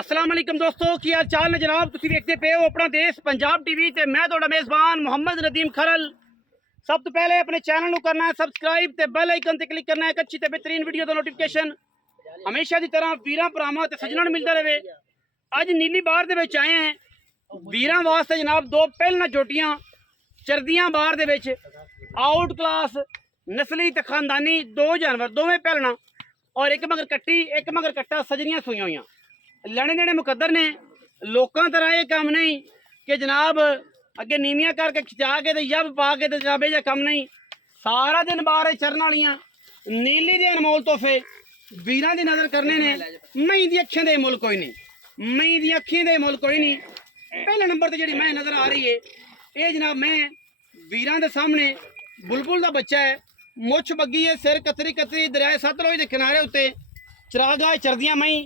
अस्सलाम वालेकुम दोस्तों, की हाल चाल ने जनाब। तुसीं देखते पे हो अपना देश पंजाब टीवी ते मैं तुहाडा मेज़बान मुहम्मद नदीम खरल। सब तो पहले अपने चैनल को करना है सबसक्राइब ते बेल आइकन ते क्लिक करना है एक अच्छी ते बेहतरीन वीडियो का नोटिफिकेशन हमेशा की तरह वीरां भरावां ते सज्जणां नूं मिलदा रहे। अज नीली बार दे विच आए हैं वीरां वास्ते जनाब दो पहलना जोटियां चरदियां बार दे विच आउट क्लास नस्ली ते खानदानी दो जानवर दोवें पहलना और एक मगर कट्टी एक मगर कट्टा सजनियां सूईयां होईयां। लेने देने मुकद्दर ने लोगों तरह ये काम नहीं कि जनाब अगे नीवियां करके खिंचा के ते यब पा के ते जनाब ये काम नहीं। सारा दिन बाहर चरन वालियां नीली दे अनमोल तोहफे वीरां दी नज़र करने ने। मई दी अखियां दे मुल कोई नहीं, मई दी अखियां दे मुल कोई नहीं। पहले नंबर ते जिहड़ी मैं नज़र आ रही है ये जनाब मैं वीरां दे सामने बुलबुल दा बच्चा है। मुछ बग्गी है, सिर कतरी कतरी दरिया सतलुज के किनारे उत्ते चरागा चरदियां मई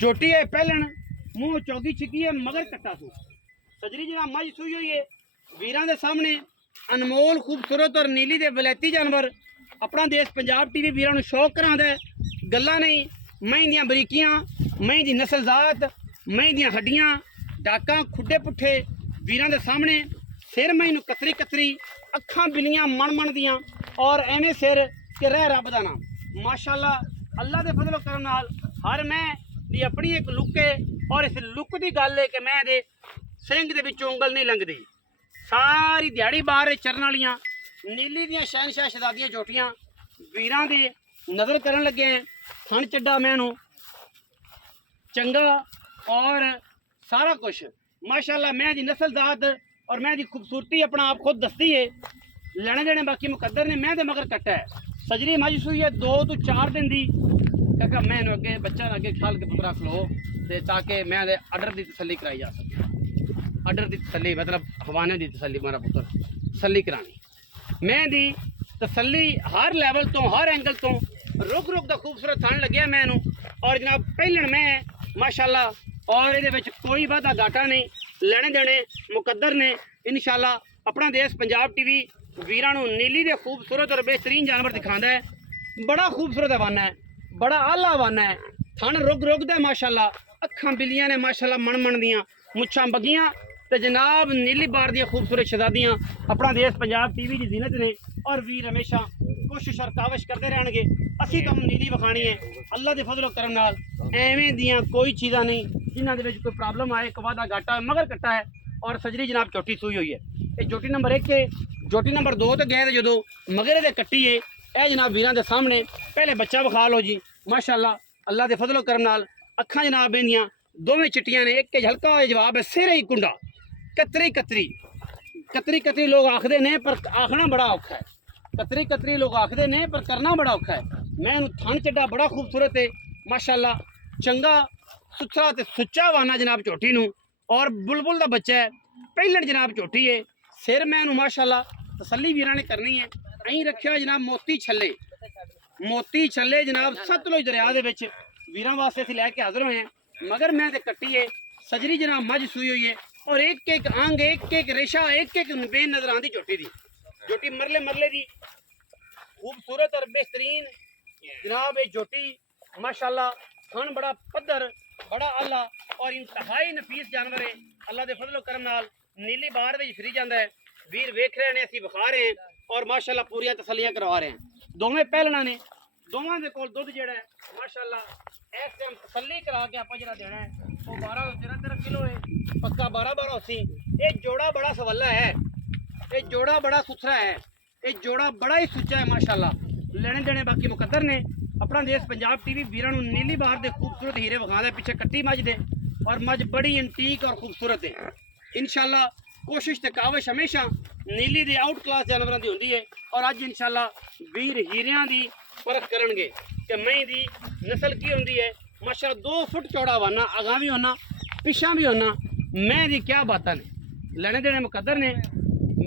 जोटी है। पहलन मुँह चौगी छिकी है मगर कट्टा सू सजरी जनाब मझ सूई हुई है। वीरां दे सामने अनमोल खूबसूरत और नीली दे वलैती जानवर अपना देश पंजाब टीवी वीरां नूं शौक करांदा है। गल्लां नहीं मई दियां बरीकियां, मई दी नस्ल जात, मई दियां हड्डियां डाकां खुड्डे पुट्ठे वीरां दे सामने। सिर मई नूं कतरी कतरी, अखां बिलियां मन मन दियां और एवें सिर कि रह रब दा नाम। माशाअल्लाह अल्लाह दे फजलो करम नाल हर मैं दी अपनी एक लुक है और इस लुक की गल है कि मैं दे सिंह दे विचों उंगल नहीं लंघदी। सारी दिहाड़ी बाहर चरन वालियां नीली दियां शहनशाह शहजादियां जोटियां वीरां दे नज़र करन लगे हैं। थन चड्डा मैनू चंगा और सारा कुछ माशाअल्लाह मैं दी नस्ल जात और मैं दी खूबसूरती अपना आप खुद दसती है। लेने देने बाकी मुकद्दर ने मैं दे मगर कट्टा है। सजरी मज सूई है 2 तो 4 दिन दी क्योंकि मैं अगे बच्चा अगे खाल के पुत्रा खलो ते ताकि मैं अडर की तसली कराई जा सके। अडर की तसली मतलब हवाने की तसली मेरा पुत्र तसली करानी मैं दी तसली हर लैवल तो हर एंगल तो रुक रुक का खूबसूरत थान लग्या मैनू। और जनाब पहलन मैं माशाअल्लाह और ये कोई वादा घाटा नहीं। लेने देने मुकद्दर ने इंशाअल्लाह अपना देश पंजाब टीवी वीरां नूं नीली दे खूबसूरत और बेहतरीन जानवर दिखाता है। बड़ा खूबसूरत हवाना है, बड़ा आला हवाना है। थन रुग रुग दे माशाअल्लाह, अखां बिलियां ने माशाअल्लाह मन मन दियां, मुछां बगियां ते जनाब नीली बार दियां खूबसूरत शहजादियां अपना देश पंजाब टीवी की जीनत ने। और वीर हमेशा कोशिश और काविश करते रहणगे असीं तुम नीली विखानी है अल्लाह के फजलो करम नाल। एवें दियां कोई चीज़ां नहीं जिन्हां दे विच कोई प्रॉब्लम आए, एक वादा घाटा मगर कट्टा है। और सजरी जनाब चोटी सूई हुई है। ये जोटी नंबर 1 है। जोटी नंबर 2 तो गए जो मगरे दे कट्टी है यह जनाब वीरां दे सामने पहले बच्चा विखा लो जी माशाअल्लाह अल्लाह के फजलो करम नाल। अखां जनाब इहदियां दोवें चिट्टियां ने, एक हल्का जवाब है सिर ही कुंडा कतरी कतरी कतरी कतरी लोग आखते ने पर आखना बड़ा औखा है। कतरी कतरी लोग आखते ने पर करना बड़ा औखा है। मैं थन चड्डा बड़ा खूबसूरत है माशाअल्लाह, चंगा सुथरा ते सुच्चा वाना जनाब झोटी नूं। और बुलबुल का बच्चा है पहलन जनाब झोटी है। सिर मैनू माशाअल्लाह तसली वीरां ने करनी है। अं रखिया जनाब मोती छले, मोती छले जनाब सतलुज दरिया दे विच वीरां वास्ते असीं लैके हाज़र होए हैं। मगर मैं ते कट्टी है सजरी जनाब मझ सूई हुई है और एक एक अंग एक एक रेशा एक एक बेन नजर आती झोटी दी। झोटी मरले मरले दी खूबसूरत और बेहतरीन जनाब ये झोटी माशाअल्लाह। थन बड़ा पद्धर बड़ा आला और इंतहाई नफीस जानवर है। अल्लाह के फजलो करम नाल नीली बार में फिरी जाता है। वीर वेख रहे हैं असीं विखा रहे हैं और माशाअल्लाह पूरी तसलियां करवा रहे हैं। दोवें पहलना ने दोवां दे कोल दुध जिहड़ा है माशाअल्लाह इस टाइम तसली करा के आपां जिहड़ा देना है वो 12-13 किलो है पक्का 12-12 सी। ये जोड़ा बड़ा सवला है, ये जोड़ा बड़ा सुथरा है, ये जोड़ा बड़ा ही सुच्चा है माशाअल्लाह। लेने देने बाकी मुकद्दर ने अपना देश पंजाब टीवी वीरां नूं नीली बार दे खूबसूरत हीरे विखांदा पिछे कट्टी मझ दे और मझ बड़ी एंटीक और खूबसूरत है। इंशाअल्लाह कोशिश ते काविश हमेशा नीली दे आउट क्लास जानवरों की होंदी है। और अज इंशाअल्लाह वीर हीरियां दी परख करनगे कि मई दी नस्ल की होंदी है। माशाअल्लाह 2 फुट चौड़ा वाना, अगां भी होना पिछा भी होना, मैं दी क्या बात ने। लेने देने मुकद्दर ने,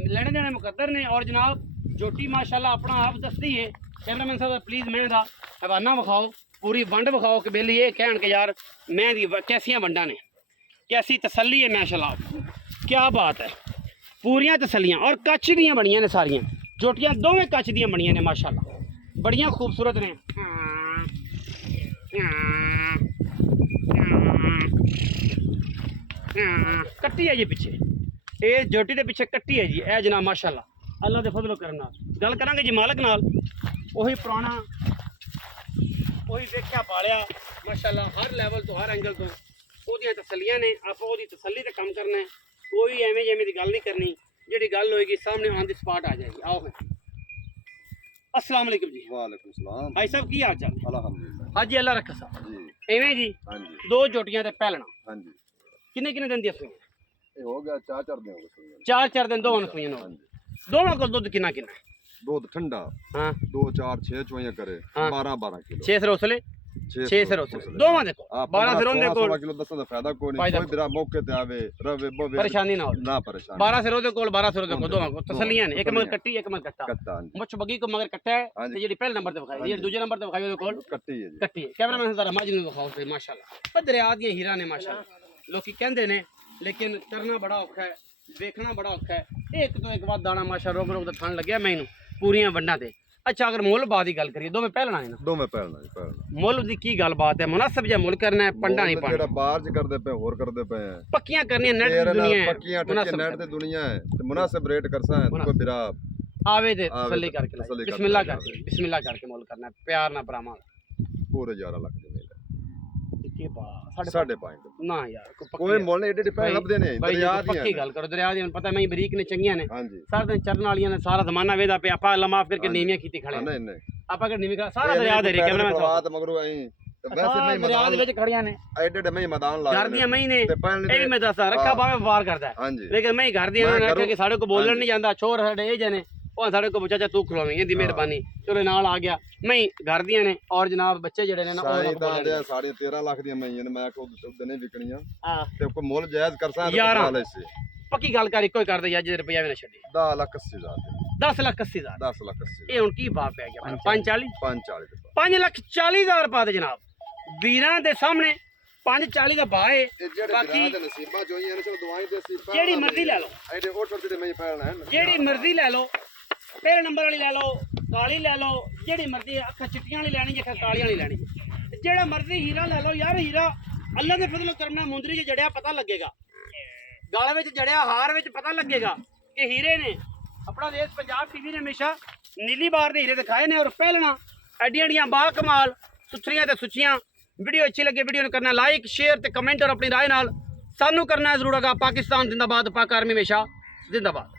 लेने देने मुकद्दर ने। और जनाब जोटी माशाअल्लाह अपना आप दसती है। कैमरामैन साहब प्लीज़ मैं दा हवाना विखाओ, पूरी वंड विखाओ कि बेली ये कहन के यार मैं दी कैसियां वंडा ने, कैसी तसली है माशाअल्लाह, क्या बात है। पूरियां तसलियां और कच्छ दियां बनियां ने सारियां जोटियां दोवें कच्छ दियां बनियां ने माशाअल्लाह, बड़ियां खूबसूरत ने। ਕੱਟੀ ਹੈ ਜੀ ਪਿੱਛੇ, ਇਹ ਜੋਟੀ ਦੇ ਪਿੱਛੇ ਕੱਟੀ ਹੈ ਜੀ। ਇਹ ਜਨਾਬ ਮਾਸ਼ਾਅੱਲਾ ਅੱਲਾ ਦੇ ਫਜ਼ਲ ਕਰਨ ਨਾਲ ਗੱਲ ਕਰਾਂਗੇ ਜੀ ਮਾਲਕ ਨਾਲ। ਉਹੀ ਪੁਰਾਣਾ, ਉਹੀ ਵੇਖਿਆ ਪਾਲਿਆ ਮਾਸ਼ਾਅੱਲਾ, ਹਰ ਲੈਵਲ ਤੋਂ ਹਰ ਐਂਗਲ ਤੋਂ ਉਹਦੀਆਂ ਤਸੱਲੀਆਂ ਨੇ। ਆਪਾਂ ਉਹਦੀ ਤਸੱਲੀ ਤੇ ਕੰਮ ਕਰਨਾ ਹੈ, ਕੋਈ ਐਵੇਂ ਜਿਵੇਂ ਦੀ ਗੱਲ ਨਹੀਂ ਕਰਨੀ। ਜਿਹੜੀ ਗੱਲ ਹੋਏਗੀ ਸਾਹਮਣੇ ਔਨ ਦੀ ਸਪਾਟ ਆ ਜਾਏਗੀ। आओ फिर। अस्सलाम वालेकुम जी। वालेकुम सलाम। भाई साहब की हाल चाल? अल्हम्दुलिल्लाह हाँ जी अल्लाह रखा साहब। जी। एवें जी हाँ जी। दो जोटियां ते पहलना हाँ जी। किन्ने किन्ने दिन दी सूई? ये हो गया 4 दिन हो गए सुइयां। 4 दिन दोवां सूई हाँ नो। जी। दोवां को दूध किन्ना किन्ना? दूध ठंडा हाँ 2 4 6 चुइयां करे हाँ। 12 किलो। 6 सरोसले 6 सरोसले दोवां देखो 12 सिरों दे कोल 16 किलो दसन दा फायदा कोई नहीं। कोई बिरा मौके ते आवे रवे बोवे परेशानी ना हो ना परेशान। 12 सिरों दे कोल 12 सिरों दे कोल दोवां को तसल्लियां ने। एक मगर कट्टी एक मगर कट्टा। कट्टा हाँ जी। मुछ बगी को मगर कट्टा है हाँ जी। ते जेडी पहले नंबर ते दिखाई, जेडी दूसरे नंबर ते दिखाई ओदे कोल कट्टी है जी। कट्टी है। कैमरामैन जरा माजनू दिखाओ ते माशाल्लाह। पर दरिया दी हीरा ने माशाल्लाह। लोकी कहंदे ने लेकिन करना बड़ा औखा है, देखना बड़ा औखा है। एक तो एक बात दाना माशा रोक रोक ते खान लग्या मैनू पूरियां वंडा ते। अच्छा अगर मुल बात की गल करिए, दो में पहलना है ना, दो में पहलना जी पहलना। मुल दी की गल बात है? मुनासिब जे मुल करना है, पंडा नहीं जेड़ा पाना। बाहर च करदे पे होर करदे पे हैं। पक्कियां करनी नेट तेरे दी नाल दुनिया है, पक्कियां ठक्की मुनासिब नेट दी दुनिया है ते मुनासिब रेट करसा है। कोई बिरा आवे दे आवे तसल्ली ते करके लाई। तसल्ली करके बिस्मिल्लाह लाई करके बिस्मिल्लाह करके मुल करना है, प्यार ना बरामा। पूरे 11 लाख दे मेले। के बात साढ़े 5 ना यार कोई मुल नहीं। एडे पैसे लभदे ने भाई दरिया दी पक्की गल करो, दरिया दी पता मैं बरीक ने चंगियां ने। हाँ जी। सारा दिन चरण वालियां ने, सारा जमाना वेदा पे आपा अल्लाह माफ करके हाँ जी। नीवियां कीती खड़े हाँ, हैं। नहीं नहीं आपा कर नीवी का सारा दरिया दे रे कैमरा में बात मगरू आई ते वैसे सारा नहीं दरिया दे मैदान विच खड़ियां ने। एडे मैं मैदान ला घर दियां मैं ने ते पहले ए मैं दसा रखा भावे व्यापार करदा है, हाँ जी। लेकिन मैं घर दियां मैं ने करूं- कि साडे को बोलण हाँ नहीं जी। जांदा। छोर साडे ए जने ਉਹ ਸਾਡੇ ਕੋ ਚਾਚਾ ਤੂੰ ਖਲੋਵੇਂ ਇਹਦੀ ਮਿਹਰਬਾਨੀ ਚਲੋ ਨਾਲ ਆ ਗਿਆ। ਮੈਂ ਘਰ ਦੀਆਂ ਨੇ ਔਰ ਜਨਾਬ ਬੱਚੇ ਜਿਹੜੇ ਨੇ ਨਾ ਸਾਈ ਤਾਂ ਦੇ ਸਾਡੀ 13 ਲੱਖ ਦੀਆਂ ਮਈਆਂ ਨੇ। ਮੈਂ ਕੋ ਉਹਦੇ ਨਹੀਂ ਵਿਕਣੀਆਂ ਹਾਂ ਤੇ ਕੋਈ ਮੁੱਲ ਜਾਇਜ਼ ਕਰਸਾਂ ਯਾਰਾਂ। ਲੈ ਸੀ। ਪੱਕੀ ਗੱਲ ਕਰ, ਇੱਕੋ ਹੀ ਕਰਦੇ ਯਾਰ, ਜੇ ਰੁਪਈਆ ਵੀ ਨਾ ਛੱਡੀ। 10 ਲੱਖ 80 ਹਜ਼ਾਰ 10 ਲੱਖ 80 ਹਜ਼ਾਰ 10 ਲੱਖ 80 ਇਹ ਹੁਣ ਕੀ ਭਾਅ ਪੈ ਗਿਆ? 540 540 ਦੇ 5 ਲੱਖ 40 ਹਜ਼ਾਰ ਪਾ ਦੇ ਜਨਾਬ ਵੀਰਾਂ ਦੇ ਸਾਹਮਣੇ। 540 ਦਾ ਭਾਅ ਹੈ। ਇਹ ਜਿਹੜੇ ਬਾਕੀ ਵਿਰਾਹ ਦੇ ਨਸੀਬਾਂ ਚੋਈਆਂ ਨੇ ਚਲੋ ਦਵਾਈ ਦੇ ਸੀ ਜਿਹੜੀ ਮਰਜ਼ੀ ਲੈ ਲਓ, ਐਡੇ ਉੱਠ ਦੇ ਮੈਂ ਪੈਣਾ ਹੈ ਜਿਹੜੀ ਮਰਜ਼ੀ ਲੈ ਲਓ। ਪਹਿਲੇ ਨੰਬਰ ਵਾਲੀ ਲੈ ਲਓ, ਕਾਲੀ ਲੈ ਲਓ, ਜਿਹੜੀ ਮਰਜ਼ੀ। ਅੱਖਾਂ ਚਿੱਟੀਆਂ ਵਾਲੀ ਲੈਣੀ ਜੇ ਅੱਖਾਂ ਕਾਲੀਆਂ ਵਾਲੀ ਲੈਣੀ, ਜਿਹੜਾ ਮਰਜ਼ੀ ਹੀਰਾ ਲੈ ਲਓ ਯਾਰ। ਹੀਰਾ ਅੱਲਾ ਦੇ ਫਜ਼ਲ ਕਰਨਾ। ਮੁੰਦਰੀ 'ਚ ਜੜਿਆ ਪਤਾ ਲੱਗੇਗਾ, ਗਾਲੇ ਵਿੱਚ ਜੜਿਆ ਹਾਰ ਵਿੱਚ ਪਤਾ ਲੱਗੇਗਾ ਕਿ ਹੀਰੇ ਨੇ। ਆਪਣਾ ਦੇਸ਼ ਪੰਜਾਬ ਟੀਵੀ ਨੇ ਹਮੇਸ਼ਾ ਨੀਲੀ ਬਾਰ ਦੇ ਹੀਰੇ ਦਿਖਾਏ ਨੇ। ਔਰ ਪਹਿਲਣਾ ਐਡੀਆਂ ਐਡੀਆਂ ਬਾ ਕਮਾਲ ਸੁਥਰੀਆਂ ਤੇ ਸੁੱਚੀਆਂ। ਵੀਡੀਓ ਅੱਛੀ ਲੱਗੇ ਵੀਡੀਓ ਨੂੰ ਕਰਨਾ ਲਾਈਕ ਸ਼ੇਅਰ ਤੇ ਕਮੈਂਟ, ਔਰ ਆਪਣੀ ਰਾਏ ਨਾਲ ਸਾਨੂੰ ਕਰਨਾ ਜ਼ਰੂਰ। ਪਾਕਿਸਤਾਨ ਜ਼ਿੰਦਾਬਾਦ, ਪਾਕ ਆਰਮੀ ਹਮੇਸ਼ਾ ਜ਼ਿੰਦਾਬਾਦ।